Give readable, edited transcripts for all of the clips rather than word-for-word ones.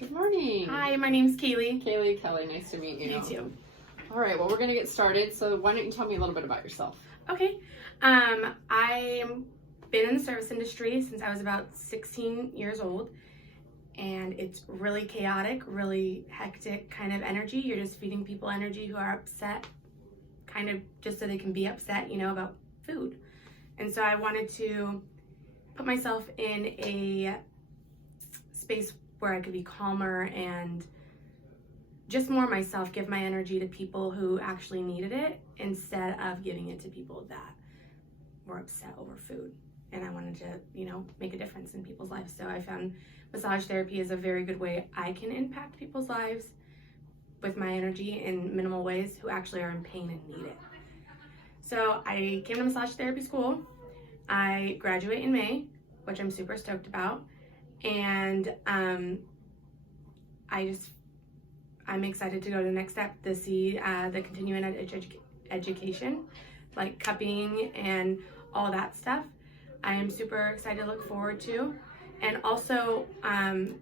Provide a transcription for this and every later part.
Good morning. Hi, my name's Kaylee. Kaylee, Kelly, nice to meet you. You too. All right, well, we're going to get started. So why don't you tell me a little bit about yourself? Okay. I've been in the service industry since I was about 16 years old, and it's really chaotic, really hectic kind of energy. You're just feeding people energy who are upset, kind of just so they can be upset, about food. And so I wanted to put myself in a space where I could be calmer and just more myself, give my energy to people who actually needed it instead of giving it to people that were upset over food. And I wanted to, make a difference in people's lives. So I found massage therapy is a very good way I can impact people's lives with my energy in minimal ways who actually are in pain and need it. So I came to massage therapy school. I graduate in May, which I'm super stoked about. And I'm excited to go to the next step to see the continuing education, like cupping and all that stuff. I am super excited to look forward to. And also, I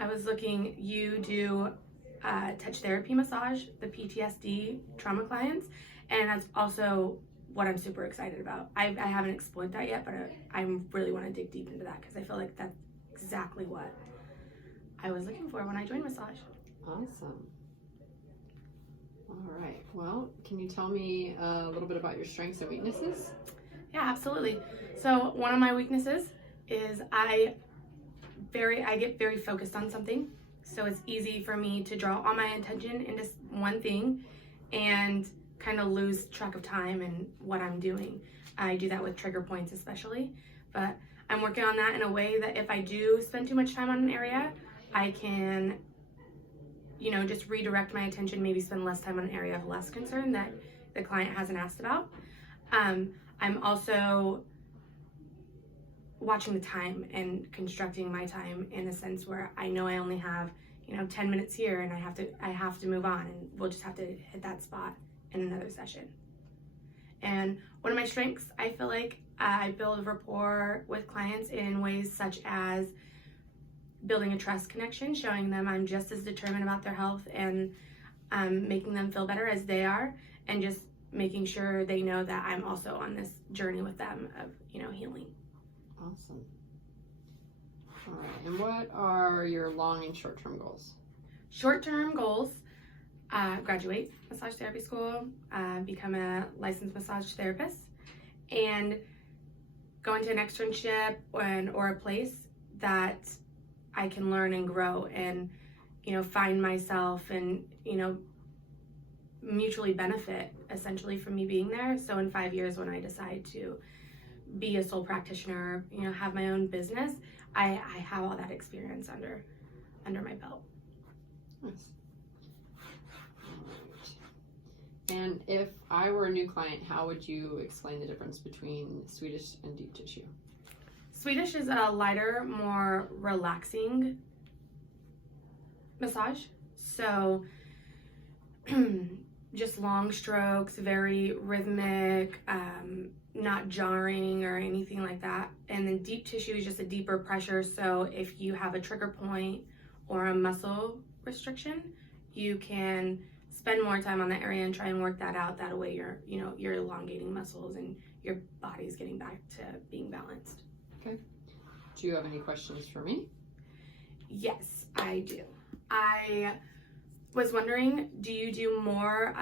was looking, you do touch therapy massage, the PTSD trauma clients, and that's also what I'm super excited about. I haven't explored that yet, but I really want to dig deep into that because I feel like that's exactly what I was looking for when I joined massage. Awesome. All right. Well, can you tell me a little bit about your strengths and weaknesses? Yeah, absolutely. So one of my weaknesses is I get very focused on something. So it's easy for me to draw all my attention into one thing and kind of lose track of time and what I'm doing. I do that with trigger points especially, but I'm working on that in a way that if I do spend too much time on an area, I can, just redirect my attention, maybe spend less time on an area of less concern that the client hasn't asked about. I'm also watching the time and constructing my time in a sense where I know I only have, 10 minutes here and I have to move on, and we'll just have to hit that spot in another session. And one of my strengths, I feel like I build rapport with clients in ways such as building a trust connection, showing them I'm just as determined about their health and making them feel better as they are, and just making sure they know that I'm also on this journey with them of, healing. Awesome. All right. And what are your long and short-term goals? Short-term goals, graduate massage therapy school, become a licensed massage therapist, and go into an externship or a place that I can learn and grow and, find myself and, mutually benefit essentially from me being there. So in 5 years, when I decide to be a sole practitioner, have my own business, I have all that experience under my belt. Nice. And if I were a new client, how would you explain the difference between Swedish and deep tissue? Swedish is a lighter, more relaxing massage. So just long strokes, very rhythmic, not jarring or anything like that. And then deep tissue is just a deeper pressure. So if you have a trigger point or a muscle restriction, you can spend more time on that area and try and work that out. That way you're elongating muscles and your body's getting back to being balanced. Okay. Do you have any questions for me? Yes, I do. I was wondering, do you do more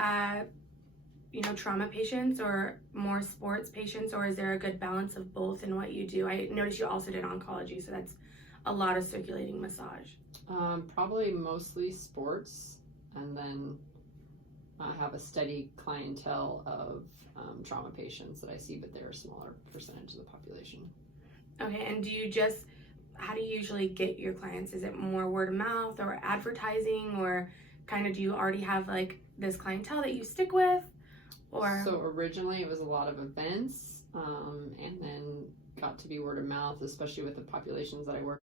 trauma patients or more sports patients, or is there a good balance of both in what you do? I noticed you also did oncology, so that's a lot of circulating massage. Probably mostly sports, and then I have a steady clientele of trauma patients that I see, but they're a smaller percentage of the population. Okay, and how do you usually get your clients? Is it more word of mouth or advertising, or kind of do you already have like this clientele that you stick with? Or so originally it was a lot of events, and then got to be word of mouth, especially with the populations that I work